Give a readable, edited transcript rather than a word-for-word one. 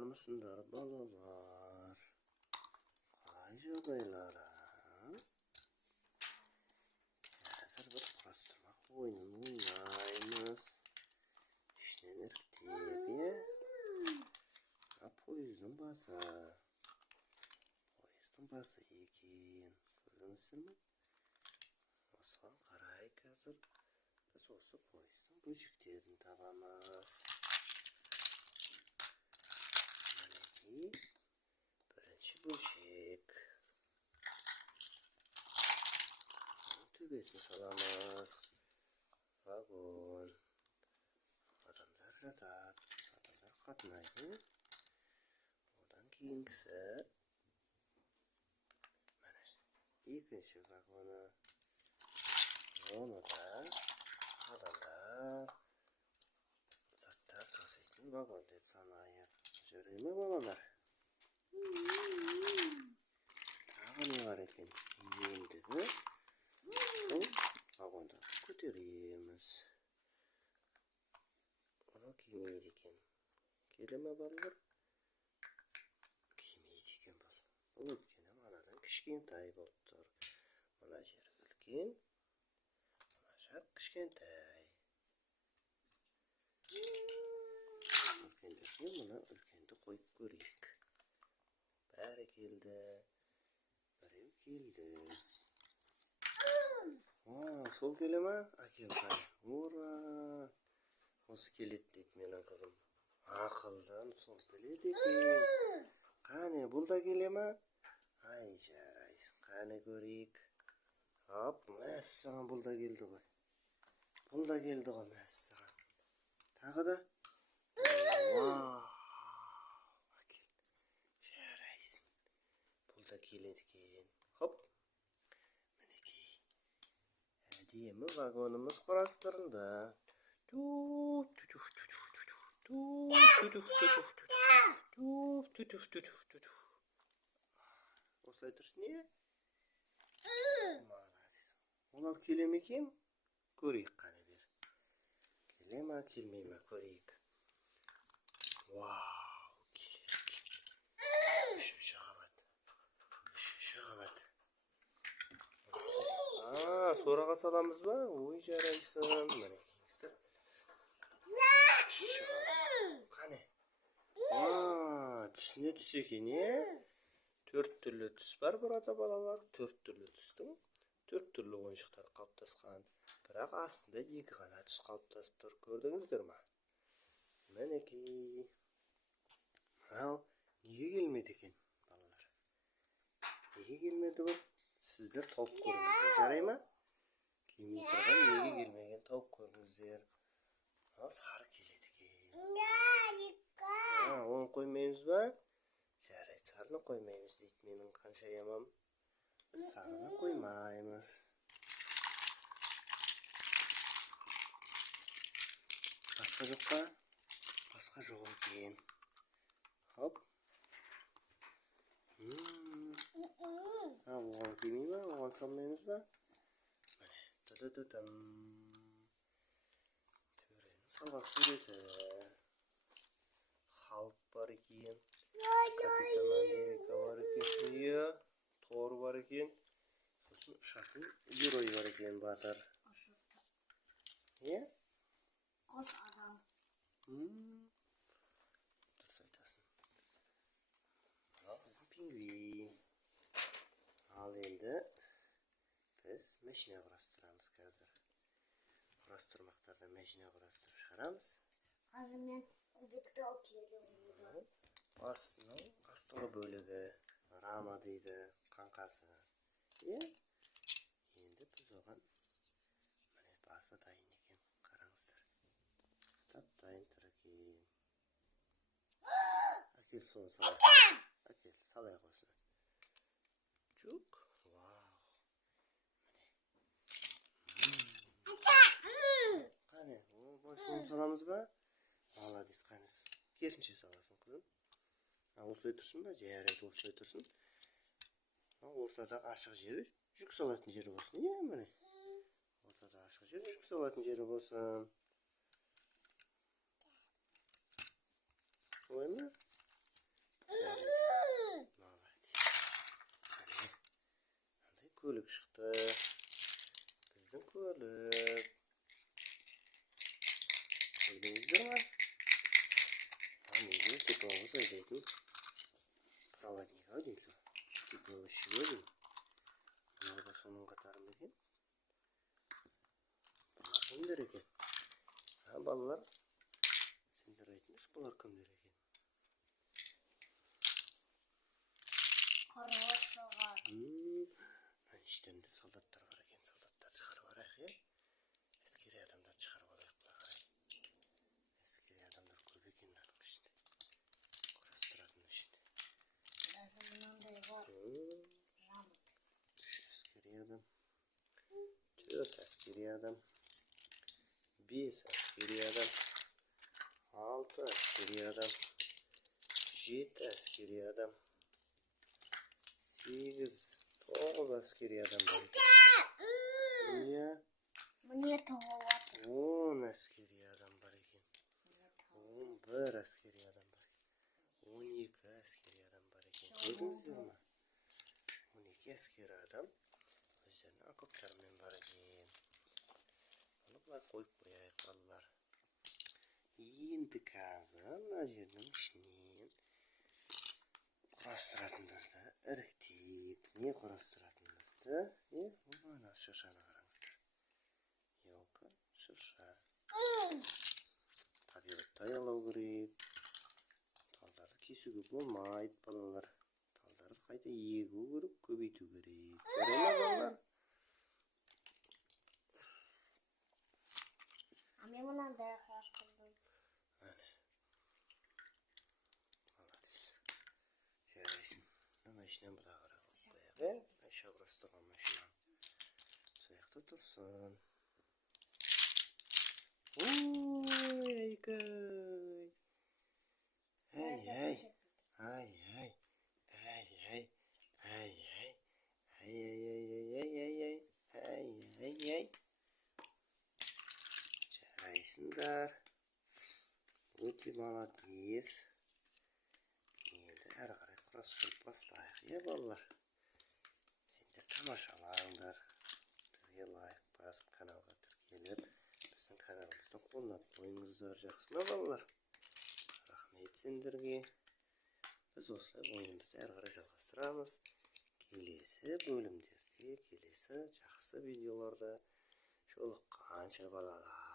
Armısınlar balalar? Ay жағдайлары. Қазір бір құрастырмақ ойынын ойнаймыз. İşten іріктеп, иә? Пойыздың басы. Пойыздың басы екен. Көрдіңіздер ме? Осыған қарай қазір біз осы пойыздың бөлшектерін табамыз. Birinci bölşek. Tübesini salamaz. Vagon. Adamlar jatar. Adamlar katmaydı. Odan keyingisi. Mana ikinci vagonu. Onu da adamlar zatlar taşıyışın vagon deb sanayır. Göreyim mi balalar? Tағы не бар екен? Ендігі сол вагонды көтереміз. Оны келмейді екен. Келе ме балалар? Келмейді екен бұл. Бұл өйткені анадан кішкентай болып тұр. Мына жер үлкен, мына жақ кішкентай. Үлкендерге мына үлкенді қойып көрейік. Бәрі келді. Біреу келді. Сол келе ма? Әкел қане. Ура! Осы келеді дейді менің қызым. Ақылдан сол біледі екен. Қане, бұл да келе ма? Ай, жарайсың. Қане көрейік. Ап, мәссаған бұл да келді ғой. Бұл да келді ғой мәссаған. Тағы да? Вау! Келеді екен. Хоп. Мінекей. Әдемі вагонымыз құрастырылды. Осылай тұрсын, не? Олар келе ме екен? Көрейік қане бер. Келе ма, келмей ма көрейік. Вау, келеді екен. Үшінші қабат. Сораға саламыз ба? Ой, жарайсың. Міне кеңістер. Қане? Түсіне түс екен, е? 4 түрлі түс бар burada балалар. 4 түрлі түстің 4 түрлі ойыншықтар қалыптасқан. Бірақ астында 2 ғана түс қалыптасып тұр. Көрдіңіздер ме? Мінекей. Мынау неге келмеді екен, балалар? Неге келмеді бұл? Сіздер тауып көріңіздер, жарай ма? Келмей тұрған неге келмеген тауып көріңіздер. Сары келеді екен. Оны қоймаймыз ба? Жарайды, сарыны қоймаймыз дейді менің қаншайымым. Біз сарыны қоймаймыз. Басқа жоқ па? Басқа жоқ екен. Хоп. Оған келмей ма? Оған салмаймыз ба? Міне, та-да-да-дам. Төренің салған суреті. Халк бар екен. Капитан Америка бар екен. Иә, Тор бар екен. Сосын ұшақтың герой бар екен, батыр. Иә? Қос адам. Дұрыс айтасың. Мынау біздің пингвин. Ал енді біз машина құрастырамыз қазір. Құрастырмақтарда машина құрастырып шығарамыз. Қазір мен кубикті алып келемін. Басының астыңғы бөлігі рама дейді, қаңқасы. Иә? Енді біз оған міне басы дайын екен. Қараңыздар. Тап-дайын тұр екен. Әкел соны салайық. Әкел, салайық осыны. Чук. Вау. Міне. Қане, соны саламыз ба? Молодец, қаныс. Керісінше саласың, қызым. Осылай тұрсын ба? Жарайды, осылай тұрсын. Ортадағы ашық жері жүк салатын жері болсын. Иә, міне. Ортада ашық жері жүк салатын жері болсын. Солай ма? шықты. Біздің көлік. Көрдіңіздер ме? Неге тепловоз айдайтын проводник-ау дейміз ғой. Тепловозчик ау деймін. Бұлар да соның қатары ма екен? Бұлар кімдер екен? Балалар, сендер айтыңызшы, бұлар кімдер екен? Қарғысы бар. Іштерінде солдаттар бар екен. Солдаттарды шығарып алайық, е? Әскери адамдарды шығарып алайық бұларға. Әскери адамдар көп екен мынаның ішінде. Құрастыратын ішінде. Даже мынандай бар. Жамыт. 3 әскери адам. 4 әскери адам. 5 әскери адам. 6 әскери адам. 7 әскери адам. 8, 9 әскери адам бар екен. Мне тоғылады. 10 әскери адам бар екен. 11 әскери адам бар екен. 12 әскери адам бар екен. Көрдіңіздер ме? 12 әскери адам өздерінің окоптарымен бар екен. Оны былай қойып қояйық, балалар. Енді қазір мына жердің ішінен құрастыратындарды іріктейік. Не құрастыратынымызды? Ана шыршаны қараңыздар. Елка, шырша. Табиғатты аялау керек. Талдарды кесуге болмайды, балалар. Талдарды қайта егу керек, көбейту керек. Көре ме, балалар? Мен мынандай құрастырдым. Молодец. Жарайсың. Машинаны бұда қарап қояйық. Айша құрастырған машина. Сояқта тұрсын. Ой, айкай. Ай-ай. Ай-ай. Ай-ай. Ай-ай. Ай-ай-ай-ай-ай-ай-ай. Ай-ай-ай. Жарайсыңдар. Өте молодец. Енді әрі қарай құрастырып бастайық, балалар. Сендер тамашалаңдар. Бізге лайк басып, каналға тіркеліп, біздің каналымызды қолдап қойыңыздар, жақсы ма, балалар? Рахмет сендерге. Біз осылай ойынымызды әрі қарай жалғастырамыз. Келесі бөлімдерде, келесі жақсы видеоларда жолыққанша, балалар.